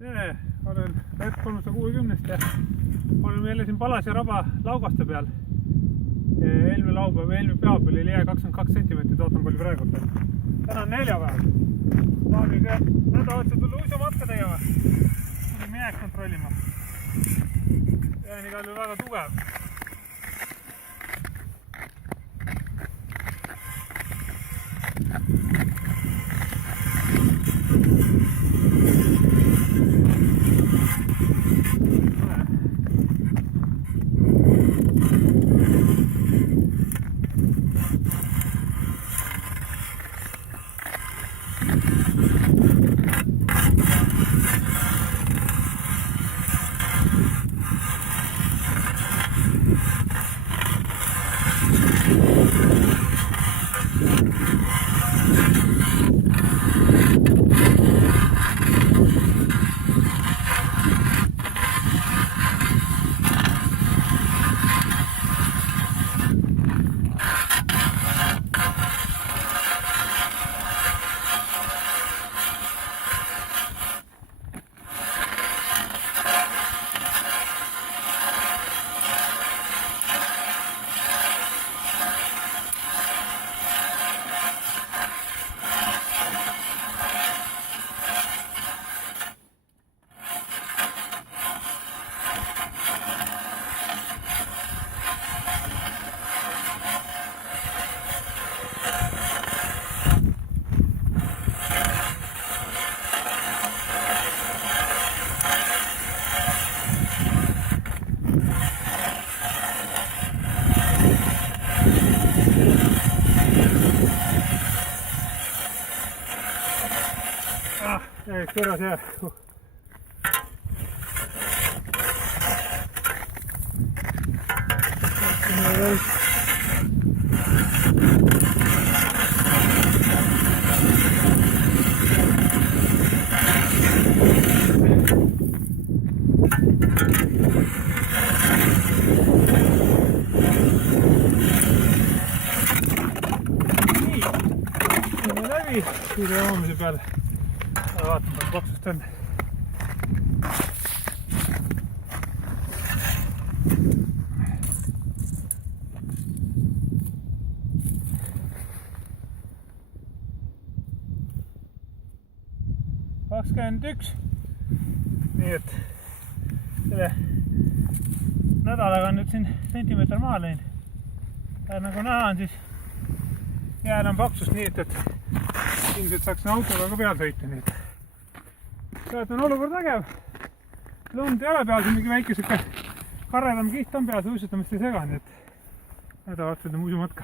Tere, olen Red 360 ja oleme jälle siin Palasja raba laugaste peal. Eelmine pühapäev oli jää 22 cm, vaatan palju praegu. Täna on neljapäev. Plaaniga nädalavahetusel tulla uisumatka tegema. Tulime jääk kontrollima. Jää on igal juhul väga tugev. Kõras jää. Nii, oleme läbi suure joomise peale. Vaatan, palju paksust on. Nii et selle nädalaga on nüüd siin sentimeeter maha läinud. Ja nagu näha on, siis jääl on paksust nii, et ilmselt saaks autoga ka peal sõita. Nii et sealt on olukord vägev. Lund ei ole peal, siin mingi väike karredam kiht on peal, suitsutamist ei sega. Nii et nädalavahetusel on uisumatka.